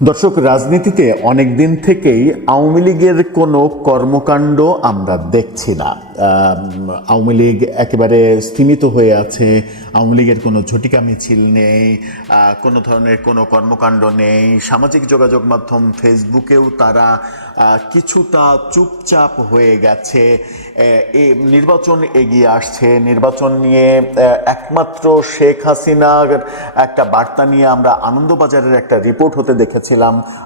দর্শক, রাজনীতিতে অনেক দিন থেকেই আওয়ামী লীগের কোনো কর্মকাণ্ড আমরা দেখছি না। আওয়ামী লীগ একেবারে স্থিমিত হয়ে আছে। আওয়ামী লীগের কোনো ঝটিকা মিছিল নেই, কোনো ধরনের কোনো কর্মকাণ্ড নেই। সামাজিক যোগাযোগ মাধ্যম ফেসবুকেও তারা কিছুটা চুপচাপ হয়ে গেছে। নির্বাচন এগিয়ে আসছে, নির্বাচন নিয়ে একমাত্র শেখ হাসিনার একটা বার্তা নিয়ে আমরা আনন্দবাজারের একটা রিপোর্ট হতে দেখেছিলাম।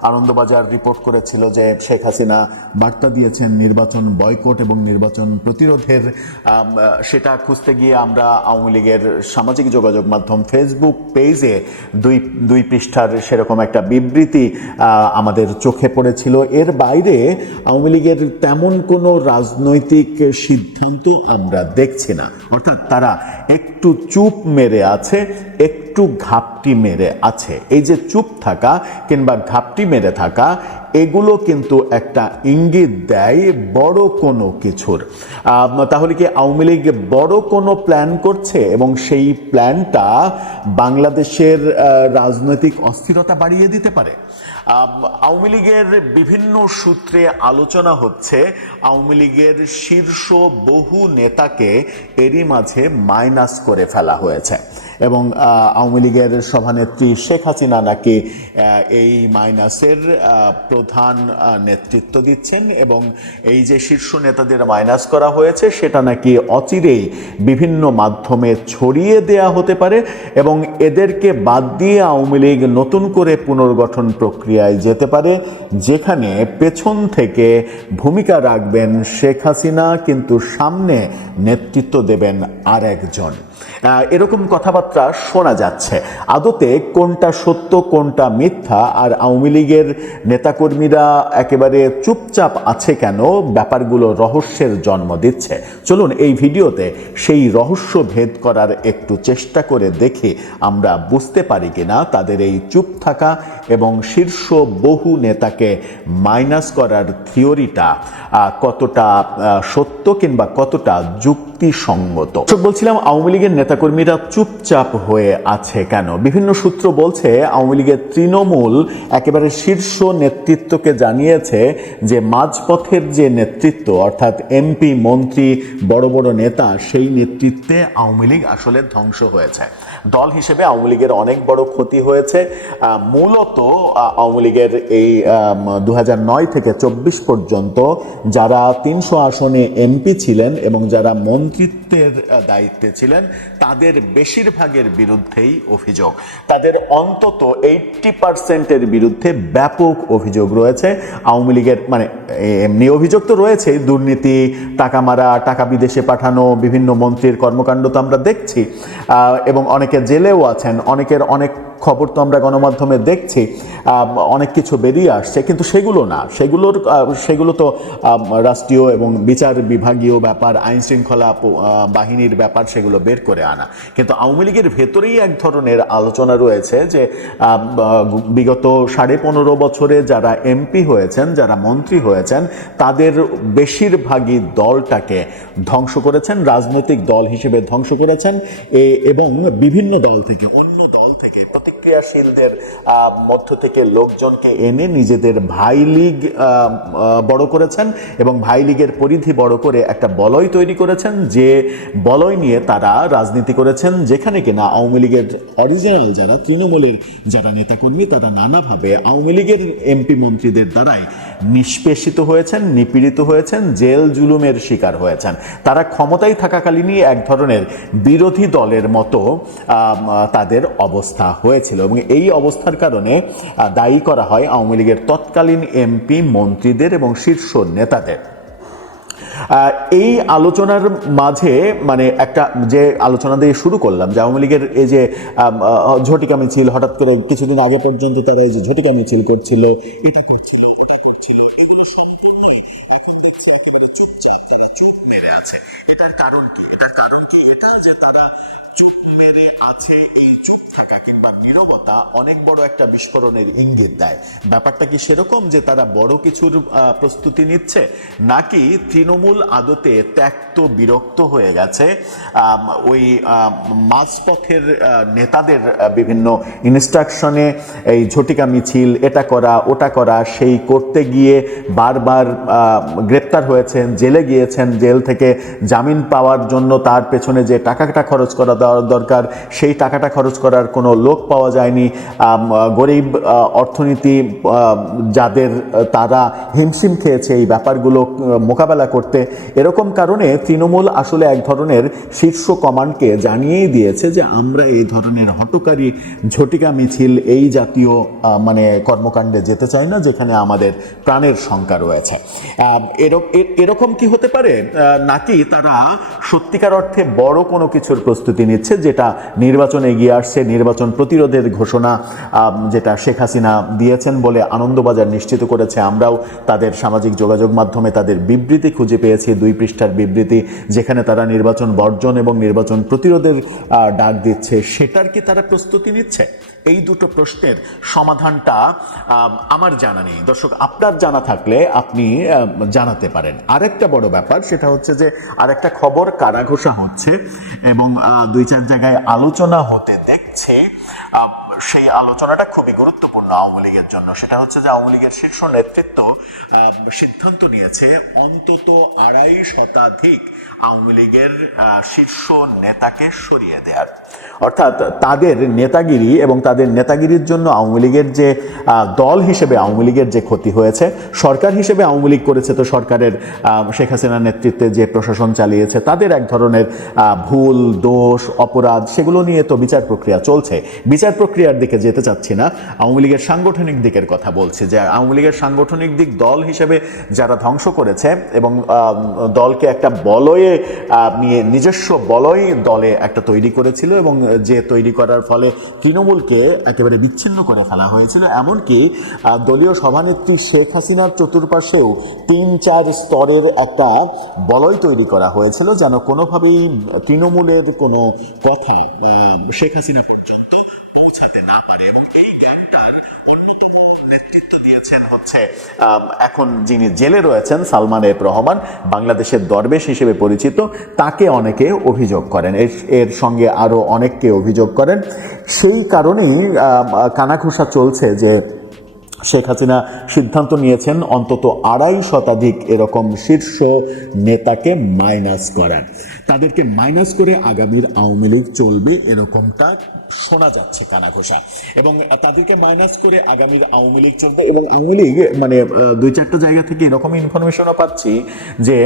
আনন্দবাজার রিপোর্ট করেছিল যে শেখ হাসিনা বার্তা দিয়েছেন নির্বাচন বয়কট এবং নির্বাচন প্রতিরোধের। সেটা খুঁজতে গিয়ে আমরা আওয়ামী লীগের সামাজিক যোগাযোগ মাধ্যম ফেসবুক পেজে দুই পৃষ্ঠার সেরকম একটা বিবৃতি আমাদের চোখে পড়েছিল। এর বাইরে আওয়ামী লীগের তেমন কোনো রাজনৈতিক সিদ্ধান্ত আমরা দেখছি না। অর্থাৎ তারা একটু চুপ মেরে আছে, একটু ঘাপটি মেরে আছে। এই যে চুপ থাকা কিংবা ঘাপটি মেরে থাকা, এগুলো কিন্তু একটা ইঙ্গিত দেয় বড় কোনো কিছুর। তাহলে কি আওয়ামী লীগ বড় কোনো প্ল্যান করছে এবং সেই প্ল্যানটা বাংলাদেশের রাজনৈতিক অস্থিরতা বাড়িয়ে দিতে পারে? আওয়ামী লীগের বিভিন্ন সূত্রে আলোচনা হচ্ছে আওয়ামী লীগের শীর্ষ বহু নেতাকে এরই মাঝে মাইনাস করে ফেলা হয়েছে এবং আওয়ামী লীগের সভানেত্রী শেখ হাসিনা নাকি এই মাইনাসের প্রধান নেতৃত্ব দিচ্ছেন এবং এই যে শীর্ষ নেতাদের মাইনাস করা হয়েছে সেটা নাকি অচিরেই বিভিন্ন মাধ্যমে ছড়িয়ে দেয়া হতে পারে এবং এদেরকে বাদ দিয়ে আওয়ামী লীগ নতুন করে পুনর্গঠন প্রক্রিয়ায় যেতে পারে, যেখানে পেছন থেকে ভূমিকা রাখবেন শেখ হাসিনা, কিন্তু সামনে নেতৃত্ব দেবেন আর একজন। এরকম কথাবার্তা শোনা যাচ্ছে। আদতে কোনটা সত্য কোনটা মিথ্যা, আর আওয়ামী লীগের নেতাকর্মীরা একেবারে চুপচাপ আছে কেন, ব্যাপারগুলো রহস্যের জন্ম দিচ্ছে। চলুন এই ভিডিওতে সেই রহস্য ভেদ করার একটু চেষ্টা করে দেখি আমরা বুঝতে পারি কিনা তাদের এই চুপ থাকা এবং শীর্ষ বহু নেতাকে মাইনাস করার থিওরিটা কতটা সত্য কিংবা কতটা যুক্তিসঙ্গত। বলছিলাম আওয়ামী লীগের নেতাকর্মীরা চুপচাপ হয়ে আছে কেন? বিভিন্ন সূত্র বলছে আওয়ামী লীগের তৃণমূল একেবারে শীর্ষ নেতৃত্বকে জানিয়েছে যে মাঝপথের যে নেতৃত্ব, অর্থাৎ এমপি মন্ত্রী বড় বড় নেতা, সেই নেতৃত্বে আওয়ামী লীগ আসলে ধ্বংস হয়েছে। দল হিসেবে আওয়ামী লীগের অনেক বড় ক্ষতি হয়েছে। মূলত আওয়ামী লীগের এই 2009 থেকে 24 পর্যন্ত যারা 300 আসনে এমপি ছিলেন এবং যারা মন্ত্রিত্বের দায়িত্বে ছিলেন, তাদের বেশিরভাগের বিরুদ্ধেই অভিযোগ। তাদের অন্তত 80% বিরুদ্ধে ব্যাপক অভিযোগ রয়েছে। আওয়ামী লীগের মানে এমনি অভিযোগ তো রয়েছে, দুর্নীতি, টাকা মারা, টাকা বিদেশে পাঠানো, বিভিন্ন মন্ত্রীর কর্মকাণ্ড তো আমরা দেখছি এবং অনেকে জেলেও আছেন, অনেকের অনেক খবর তো আমরা গণমাধ্যমে দেখছি, অনেক কিছু বেরিয়ে আসছে, কিন্তু সেগুলো না, সেগুলো তো রাষ্ট্রীয় এবং বিচার বিভাগীয় ব্যাপার, আইন শৃঙ্খলা বাহিনীর ব্যাপার, সেগুলো বের করে আনা। কিন্তু আওয়ামী লীগের ভেতরেই এক ধরনের আলোচনা রয়েছে যে বিগত 15.5 বছরে যারা এমপি হয়েছেন, যারা মন্ত্রী হয়েছেন, তাদের বেশিরভাগই দলটাকে ধ্বংস করেছেন, রাজনৈতিক দল হিসেবে ধ্বংস করেছেন এবং বিভিন্ন দল থেকে, অন্য দল থেকে, প্রতিক্রিয়াশীলদের মধ্য থেকে লোকজনকে এনে নিজেদের ভাই লীগ বড় করেছেন এবং ভাই লীগের পরিধি বড় করে একটা বলয় তৈরি করেছেন, যে বলয় নিয়ে তারা রাজনীতি করেছেন, যেখানে কিনা আওয়ামী লীগের অরিজিনাল যারা তৃণমূলের যারা নেতাকর্মী, তারা নানাভাবে আওয়ামী লীগের এমপি মন্ত্রীদের দ্বারাই নিষ্পেষিত হয়েছেন, নিপীড়িত হয়েছেন, জেল জুলুমের শিকার হয়েছেন। তারা ক্ষমতায় থাকাকালীনই এক ধরনের বিরোধী দলের মতো তাদের অবস্থা হয়েছিল এবং এই অবস্থার কারণে দায়ী করা হয় আওয়ামী লীগের তৎকালীন এমপি মন্ত্রীদের এবং শীর্ষ নেতাদের। এই আলোচনার মাঝে মানে একটা যে আলোচনা দিয়ে শুরু করলাম যে আওয়ামী লীগের এই যে ঝটিকা মিছিল, হঠাৎ করে কিছুদিন আগে পর্যন্ত তারা এই যে ঝটিকা মিছিল করছিল, এটা করছিল, ওটা করছিল, এগুলো সম্পূর্ণ এখন দেখছি একেবারে চুপচাপ, তারা চুপ মেরে আছে। এটার কারণ কি? এটার কারণ কি এটা যে তারা চুপ মেরে আছে, এই চুপ থাকা কিংবা নীরবতা অনেক বড় একটা বিষয় বিস্ফোরণের ইঙ্গিত দেয়। ব্যাপারটা কি সেরকম যে তারা বড় কিছুর প্রস্তুতি নিচ্ছে, নাকি তৃণমূল আদতে ত্যক্ত বিরক্ত হয়ে গেছে ওই মাঝপথের নেতাদের বিভিন্ন ইনস্ট্রাকশনে এই ঝটিকা মিছিল, এটা করা ওটা করা, সেই করতে গিয়ে বারবার গ্রেপ্তার হয়েছেন, জেলে গিয়েছেন, জেল থেকে জামিন পাওয়ার জন্য তার পেছনে যে টাকাটা খরচ করা দরকার সেই টাকাটা খরচ করার কোনো লোক পাওয়া যায়নি। গরিব অর্থনীতি যাদের, তারা হিমশিম খেয়েছে এই ব্যাপারগুলো মোকাবেলা করতে। এরকম কারণে তৃণমূল আসলে এক ধরনের শীর্ষ কমান্ডকে জানিয়েই দিয়েছে যে আমরা এই ধরনের হটকারী ঝটিকা মিছিল, এই জাতীয় মানে কর্মকাণ্ডে যেতে চাই না যেখানে আমাদের প্রাণের শঙ্কা রয়েছে। এরকম কি হতে পারে, নাকি তারা সত্যিকার অর্থে বড় কোনো কিছুর প্রস্তুতি নিচ্ছে, যেটা নির্বাচন এগিয়ে আসছে, নির্বাচন প্রতিরোধের ঘোষণা যেটা শেখ হাসিনা দিয়েছেন বলে আনন্দবাজার নিশ্চিত করেছে। আমরাও তাদের সামাজিক যোগাযোগ মাধ্যমে তাদের বিবৃতি খুঁজে পেয়েছি, 2 পৃষ্ঠার বিবৃতি, যেখানে তারা নির্বাচন বর্জন এবং নির্বাচন প্রতিরোধের ডাক দিচ্ছে। সেটার কি তারা প্রস্তুতি নিচ্ছে? এই দুটো প্রশ্নের সমাধানটা আমার জানা নেই। দর্শক, আপনার জানা থাকলে আপনি জানাতে পারেন। আরেকটা বড় ব্যাপার সেটা হচ্ছে যে আরেকটা খবর কানাঘুষা হচ্ছে এবং 2-4 জায়গায় আলোচনা হতে দেখছে। সেই আলোচনাটা খুবই গুরুত্বপূর্ণ আওয়ামী লীগের জন্য। সেটা হচ্ছে যে আওয়ামী লীগের শীর্ষ নেতৃত্ব সিদ্ধান্ত নিয়েছে অন্তত 2.5 শতাধিক আওয়ামী লীগের শীর্ষ নেতাকে সরিয়ে দেওয়ার। অর্থাৎ তাদের নেতাগিরি এবং তাদের নেতাগিরির জন্য আওয়ামী লীগের যে দল হিসেবে আওয়ামী লীগের যে ক্ষতি হয়েছে, সরকার হিসেবে আওয়ামী লীগ করেছে তো সরকারের শেখ হাসিনার নেতৃত্বে যে প্রশাসন চালিয়েছে তাদের এক ধরনের ভুল, দোষ, অপরাধ, সেগুলো নিয়ে তো বিচার প্রক্রিয়া চলছে। বিচার প্রক্রিয়ার দিকে যেতে চাচ্ছি না, আওয়ামী লীগের সাংগঠনিক দিকের কথা বলছি। যে আওয়ামী লীগের সাংগঠনিক দিক দল হিসেবে যারা ধ্বংস করেছে এবং দলকে একটা বলয়ে নিয়ে, নিজস্ব বলয় দলে একটা তৈরি করেছিল এবং যে তৈরি করার ফলে তৃণমূলকে একেবারে বিচ্ছিন্ন করে ফেলা হয়েছিল। এমনকি দলীয় সভানেত্রী শেখ হাসিনার চতুর্পাশেও 3-4 স্তরের একটা বলয় তৈরি করা হয়েছিল যেন কোনোভাবেই তৃণমূলের কোনো কথা শেখ হাসিনা পর্যন্ত পৌঁছাতে না পারে। এবং এই গ্যাংটার অন্যতম নেতৃত্ব দিয়েছেন হচ্ছে এখন যিনি জেলে রয়েছেন সালমান এফ রহমান, বাংলাদেশের দরবেশ হিসেবে পরিচিত। তাকে অনেকে অভিযোগ করেন, এর সঙ্গে আরও অনেককে অভিযোগ করেন। সেই কারণেই কানাঘুষা চলছে যে শেখ হাসিনা সিদ্ধান্ত নিয়েছেন অন্তত 2.5 শতাধিক এরকম শীর্ষ নেতাকে মাইনাস করার। তাদেরকে মাইনাস করে আগামীর আওয়ামী লীগ চলবে এরকমটা শোনা যাচ্ছে কানাঘোষা। এবং তাদেরকে মাইনাস করে আগামীর আওয়ামী লীগ চলবে। এবং আওয়ামী লীগ মানে 2-4টা জায়গা থেকে এরকম ইনফরমেশনও পাচ্ছি যে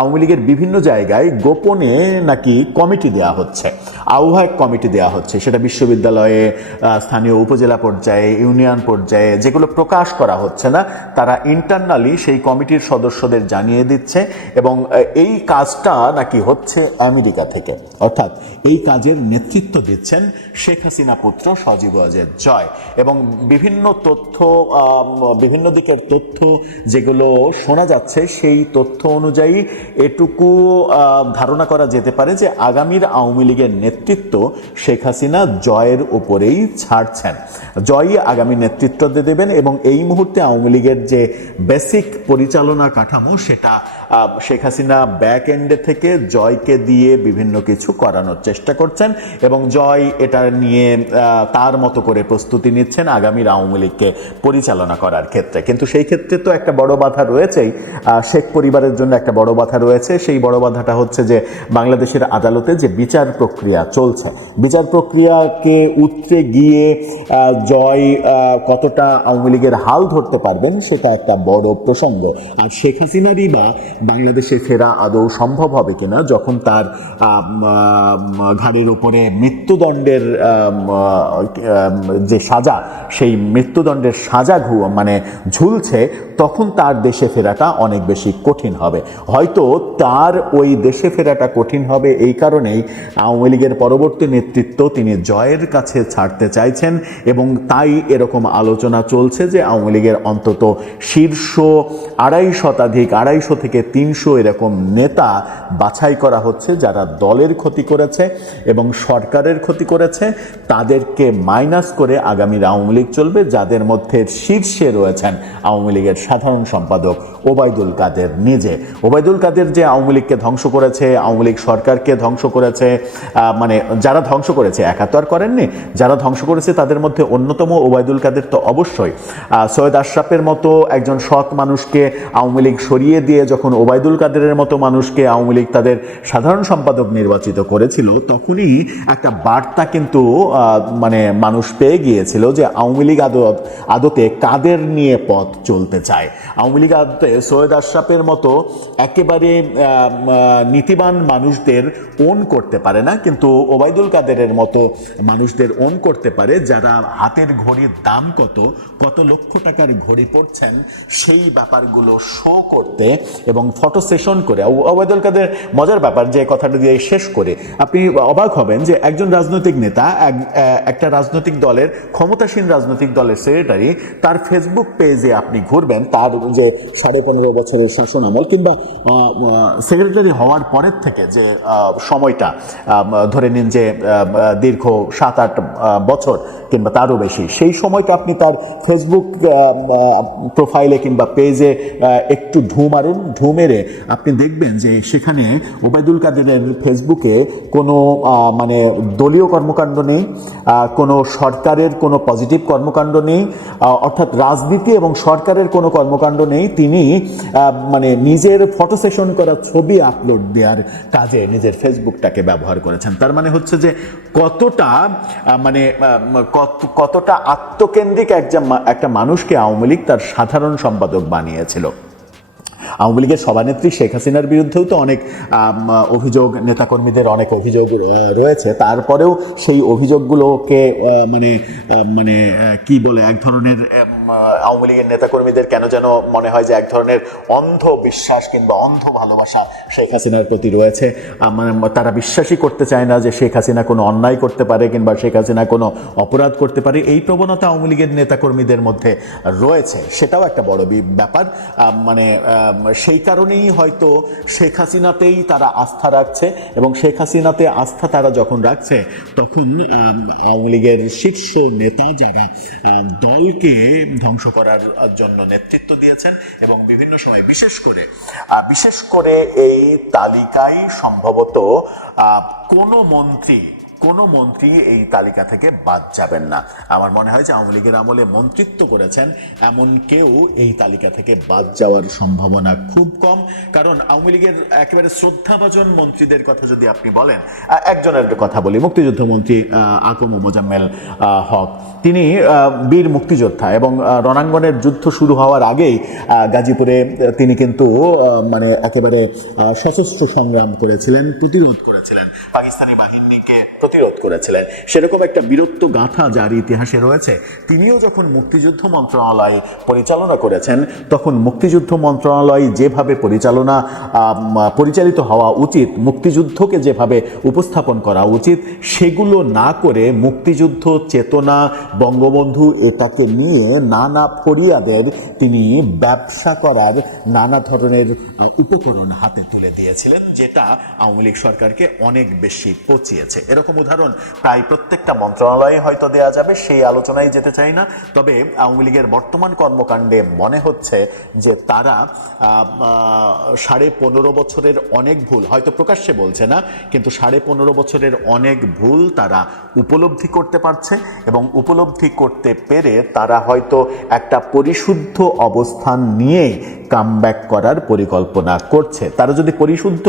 আওয়ামী লীগের বিভিন্ন জায়গায় গোপনে নাকি কমিটি দেওয়া হচ্ছে, আহ্বায়ক কমিটি দেওয়া হচ্ছে। সেটা বিশ্ববিদ্যালয়ে, স্থানীয় উপজেলা পর্যায়ে, ইউনিয়ন পর্যায়ে, যেগুলো প্রকাশ করা হচ্ছে না, তারা ইন্টারনালি সেই কমিটির সদস্যদের জানিয়ে দিচ্ছে। এবং এই কাজটা নাকি হচ্ছে আমেরিকা থেকে, অর্থাৎ এই কাজের নেতৃত্ব দিচ্ছেন শেখ হাসিনা পুত্র সজীব ওয়াজেদ জয়। এবং বিভিন্ন তথ্য, বিভিন্ন দিকের তথ্য যেগুলো শোনা যাচ্ছে, সেই তথ্য অনুযায়ী এটুকু ধারণা করা যেতে পারে যে আগামীর আওয়ামী লীগের নেতৃত্ব শেখ হাসিনা জয়ের উপরেই ছাড়ছেন। জয়ই আগামী নেতৃত্ব দেবেন এবং এই মুহূর্তে আওয়ামী লীগের যে বেসিক পরিচালনা কাঠামো, সেটা শেখ হাসিনা ব্যাক এন্ডে থেকে জয়কে দিয়ে বিভিন্ন কিছু করানোর চেষ্টা করছেন এবং জয় এটা নিয়ে তার মতো করে প্রস্তুতি নিচ্ছেন আগামীর আওয়ামী লীগকে পরিচালনা করার ক্ষেত্রে। কিন্তু সেই ক্ষেত্রে তো একটা বড় বাধা রয়েছেই, শেখ পরিবারের জন্য একটা বড় বাধা রয়েছে। সেই বড় বাধাটা হচ্ছে যে বাংলাদেশের আদালতে যে বিচার প্রক্রিয়া চলছে, বিচার প্রক্রিয়াকে উতরে গিয়ে জয় কতটা আওয়ামী লীগের হাল ধরতে পারবেন সেটা একটা বড় প্রসঙ্গ। আর শেখ হাসিনারই বা বাংলাদেশে ফেরা আদৌ সম্ভব হবে কিনা, যখন তার ঘাড়ের উপরে মৃত্যুদণ্ডের যে সাজা, সেই মৃত্যুদণ্ডের সাজা মানে ঝুলছে, তখন তার দেশে ফেরাটা অনেক বেশি কঠিন হবে। হয়তো তার ওই দেশে ফেরাটা কঠিন হবে এই কারণেই আওয়ামী লীগের পরবর্তী নেতৃত্ব তিনি জয়ের কাছে ছাড়তে চাইছেন এবং তাই এরকম আলোচনা চলছে যে আওয়ামী লীগের অন্তত শীর্ষ 2.5 শতাধিক, 250 থেকে 300 এরকম নেতা বাছাই করা হচ্ছে যারা দলের ক্ষতি করেছে এবং সরকারের ক্ষতি করেছে আছে তাদেরকে মাইনাস করে আগামীর আওয়ামী লীগ চলবে, যাদের মধ্যে শীর্ষে রয়েছেন আওয়ামী লীগের সাধারণ সম্পাদক ওবায়দুল কাদের নিজে। ওবায়দুল কাদের যে আওয়ামী লীগকে ধ্বংস করেছে, আওয়ামী লীগ সরকারকে ধ্বংস করেছে, মানে যারা ধ্বংস করেছে একা তো আর করেননি, যারা ধ্বংস করেছে তাদের মধ্যে অন্যতম ওবায়দুল কাদের তো অবশ্যই। সৈয়দ আশরাফের মতো একজন সৎ মানুষকে আওয়ামী লীগ সরিয়ে দিয়ে যখন ওবায়দুল কাদেরের মতো মানুষকে আওয়ামী লীগ তাদের সাধারণ সম্পাদক নির্বাচিত করেছিল, তখনই একটা বার্তা কিন্তু মানে মানুষ পেয়ে গিয়েছিল যে আওয়ামী লীগ আদতে কাদের নিয়ে পথ চলতে চায়। আওয়ামী লীগ আদতে সৈয়দ আশরাফের মতো একেবারে নীতিবান মানুষদের ওন করতে পারে না, কিন্তু ওবায়দুল কাদেরের মতো মানুষদের ওন করতে পারে, যারা হাতের ঘড়ির দাম কত, কত লক্ষ টাকার ঘড়ি পড়ছেন সেই ব্যাপারগুলো শো করতে এবং ফটো সেশন করে। ওবায়দুল কাদের মজার ব্যাপার, যে কথাটা দিয়ে শেষ করে আপনি অবাক হবেন যে একজন রাজনৈতিক নেতা, একটা রাজনৈতিক দলের, ক্ষমতাসীন রাজনৈতিক দলের সেক্রেটারি, তার ফেসবুক পেজে আপনি ঘুরবেন, তার যে 15.5 বছরের শাসন আমল কিংবা সেক্রেটারি হওয়ার পরের থেকে যে সময়টা ধরে নিন যে দীর্ঘ 7-8 বছর কিংবা তারও বেশি, সেই সময়টা আপনি তার ফেসবুক প্রোফাইলে কিংবা পেজে একটু মারুন, মেরে আপনি দেখবেন যে সেখানে ওবায়দুল কাদেরের ফেসবুকে কোনো মানে দলীয় কর্মকাণ্ড নেই, কোনো সরকারের কোনো পজিটিভ কর্মকাণ্ড নেই, অর্থাৎ রাজনীতি এবং সরকারের কোনো কর্মকাণ্ড নেই। তিনি মানে নিজের ফটো সেশন করা ছবি আপলোড দেওয়ার কাজে নিজের ফেসবুকটাকে ব্যবহার করেছেন। তার মানে হচ্ছে যে কতটা মানে কতটা আত্মকেন্দ্রিক একটা মানুষকে আওয়ামী লীগ তার সাধারণ সম্পাদক বানিয়েছিল। আওয়ামী লীগের সভানেত্রী শেখ হাসিনার বিরুদ্ধেও তো অনেক অভিযোগ, নেতাকর্মীদের অনেক অভিযোগ রয়েছে, তারপরেও সেই অভিযোগগুলোকে মানে মানে কি বলে, এক ধরনের আওয়ামী লীগের নেতাকর্মীদের কেন যেন মনে হয় যে এক ধরনের অন্ধ বিশ্বাস কিংবা অন্ধ ভালোবাসা শেখ হাসিনার প্রতি রয়েছে। মানে তারা বিশ্বাসই করতে চায় না যে শেখ হাসিনা কোনো অন্যায় করতে পারে কিংবা শেখ হাসিনা কোনো অপরাধ করতে পারে। এই প্রবণতা আওয়ামী লীগের নেতাকর্মীদের মধ্যে রয়েছে, সেটাও একটা বড় ব্যাপার। মানে সেই কারণেই হয়তো শেখ হাসিনাতেই তারা আস্থা রাখছে, এবং শেখ হাসিনাতে আস্থা তারা যখন রাখছে তখন আওয়ামী লীগের শীর্ষ নেতা যারা দলকে ধ্বংস করার জন্য নেতৃত্ব দিয়েছেন এবং বিভিন্ন সময় বিশেষ করে এই তালিকায় সম্ভবত কোনো মন্ত্রী এই তালিকা থেকে বাদ যাবেন না। আমার মনে হয় যে আওয়ামী লীগের আমলে মন্ত্রিত্ব করেছেন এমন কেউ এই তালিকা থেকে বাদ যাওয়ার সম্ভাবনা খুব কম। কারণ আওয়ামী লীগের একেবারে শ্রদ্ধাভাজন মন্ত্রীদের কথা যদি আপনি বলেন, একজনের কথা বলি, মুক্তিযুদ্ধ মন্ত্রী আকম মোজাম্মেল হক, তিনি বীর মুক্তিযোদ্ধা এবং রণাঙ্গনের যুদ্ধ শুরু হওয়ার আগেই গাজীপুরে তিনি কিন্তু মানে একেবারে সশস্ত্র সংগ্রাম করেছিলেন, প্রতিরোধ করেছিলেন, পাকিস্তানি বাহিনীকে প্রতিরোধ করেছিলেন। সেরকম একটা বীরত্ব গাথা যার ইতিহাসে রয়েছে। তিনিও যখন মুক্তিযুদ্ধ মন্ত্রণালয় পরিচালনা করেছেন, তখন মুক্তিযুদ্ধ মন্ত্রণালয় যেভাবে পরিচালিত হওয়া উচিত, মুক্তিযুদ্ধকে যেভাবে উপস্থাপন করা উচিত, সেগুলো না করে মুক্তিযুদ্ধ চেতনা, বঙ্গবন্ধু এটাকে নিয়ে নানা ফরিয়াদের তিনি ব্যবসা করার নানা ধরনের উপকরণ হাতে তুলে দিয়েছিলেন, যেটা আওয়ামী লীগ সরকারকে অনেক বেশি পচিয়েছে। এরকম উদাহরণ প্রায় প্রত্যেকটা মন্ত্রণালয়ে হয়তো দেওয়া যাবে, সেই আলোচনায় যেতে চাই না। তবে আওয়ামী লীগের বর্তমান কর্মকাণ্ডে মনে হচ্ছে যে তারা 15.5 বছরের অনেক ভুল, হয়তো প্রকাশ্যে বলছে না, কিন্তু 15.5 বছরের অনেক ভুল তারা উপলব্ধি করতে পারছে, এবং উপলব্ধি করতে পেরে তারা হয়তো একটা পরিশুদ্ধ অবস্থান নিয়েই কামব্যাক করার পরিকল্পনা করছে। তারা যদি পরিশুদ্ধ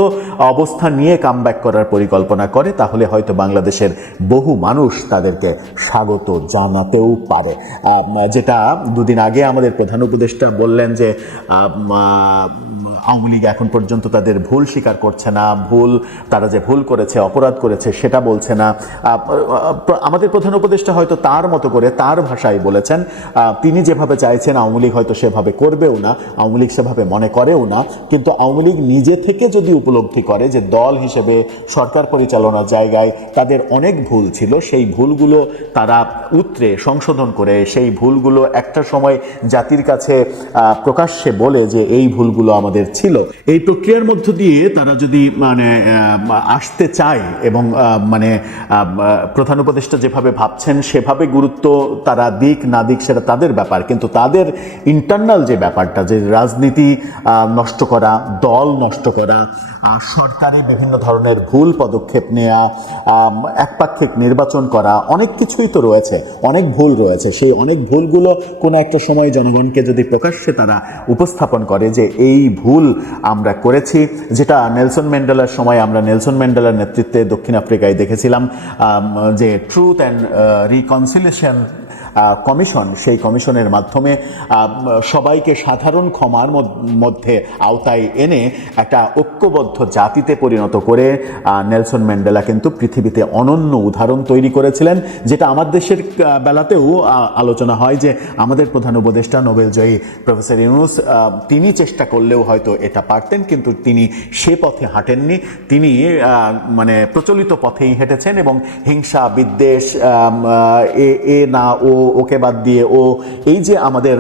অবস্থান নিয়ে কামব্যাক করার পরিকল্পনা করে, তাহলে হয়তো বাংলাদেশের বহু মানুষ তাদেরকে স্বাগত জানাতেও পারে। যেটা দুদিন আগে আমাদের প্রধান উপদেষ্টা বললেন যে আওয়ামী লীগ এখন পর্যন্ত তাদের ভুল স্বীকার করছে না, তারা যে ভুল করেছে, অপরাধ করেছে সেটা বলছে না। আমাদের প্রধান উপদেষ্টা হয়তো তার মতো করে তার ভাষায় বলেছেন, তিনি যেভাবে চাইছেন আওয়ামী লীগ হয়তো সেভাবে করবেও না, আওয়ামী লীগ সেভাবে মনে করেও না। কিন্তু আওয়ামী লীগ নিজে থেকে যদি উপলব্ধি করে যে দল হিসেবে সরকার পরিচালনার জায়গায় তাদের তাদের অনেক ভুল ছিল, সেই ভুলগুলো তারা উতরে সংশোধন করে সেই ভুলগুলো একটা সময় জাতির কাছে প্রকাশ্যে বলে যে এই ভুলগুলো আমাদের ছিল। এই প্রক্রিয়ার মধ্য দিয়ে তারা যদি মানে আসতে চায় এবং মানে প্রধান উপদেষ্টা যেভাবে ভাবছেন সেভাবে গুরুত্ব তারা দিক না দিক সেটা তাদের ব্যাপার, কিন্তু তাদের ইন্টারনাল যে ব্যাপারটা, যে রাজনীতি নষ্ট করা, দল নষ্ট করা, সরকারি বিভিন্ন ধরনের ভুল পদক্ষেপ নেওয়া, একপাক্ষিক নির্বাচন করা, অনেক কিছুই তো রয়েছে, অনেক ভুল রয়েছে। সেই অনেক ভুলগুলো কোনো একটা সময় জনগণকে যদি প্রকাশ্যে তারা উপস্থাপন করে যে এই ভুল আমরা করেছি, যেটা নেলসন ম্যান্ডেলার সময় আমরা নেলসন ম্যান্ডেলার নেতৃত্বে দক্ষিণ আফ্রিকায় দেখেছিলাম, যে ট্রুথ অ্যান্ড রিকনসিলিয়েশন কমিশন, সেই কমিশনের মাধ্যমে সবাইকে সাধারণ ক্ষমার মধ্যে আওতায় এনে একটা ঐক্যবদ্ধ জাতিতে পরিণত করে নেলসন ম্যান্ডেলা কিন্তু পৃথিবীতে অনন্য উদাহরণ তৈরি করেছিলেন, যেটা আমার দেশের বেলাতেও আলোচনা হয় যে আমাদের প্রধান উপদেষ্টা নোবেলজয়ী প্রফেসর ইউনূস তিনি চেষ্টা করলেও হয়তো এটা পারতেন, কিন্তু তিনি সে পথে হাঁটেননি। তিনি মানে প্রচলিত পথেই হেঁটেছেন এবং হিংসা, বিদ্বেষ, এ না ও, ওকে বাদ দিয়ে ও, এই যে আমাদের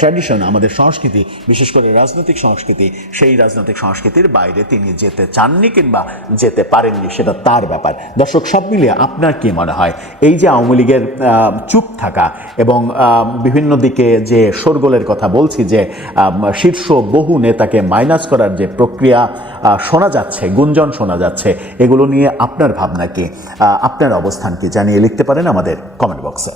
ট্র্যাডিশন, আমাদের সংস্কৃতি, বিশেষ করে রাজনৈতিক সংস্কৃতি, সেই রাজনৈতিক সংস্কৃতির বাইরে তিনি যেতে চাননি কিংবা যেতে পারেননি, সেটা তার ব্যাপার। দর্শক, সব মিলিয়ে আপনার কি মনে হয় এই যে আওয়ামী লীগের চুপ থাকা এবং বিভিন্ন দিকে যে শোরগোলের কথা বলছি, যে শীর্ষ বহু নেতাকে মাইনাস করার যে প্রক্রিয়া শোনা যাচ্ছে, গুঞ্জন শোনা যাচ্ছে, এগুলো নিয়ে আপনার ভাবনা কি, আপনার অবস্থান কি, জানিয়ে লিখতে পারেন আমাদের কমেন্ট বক্সে।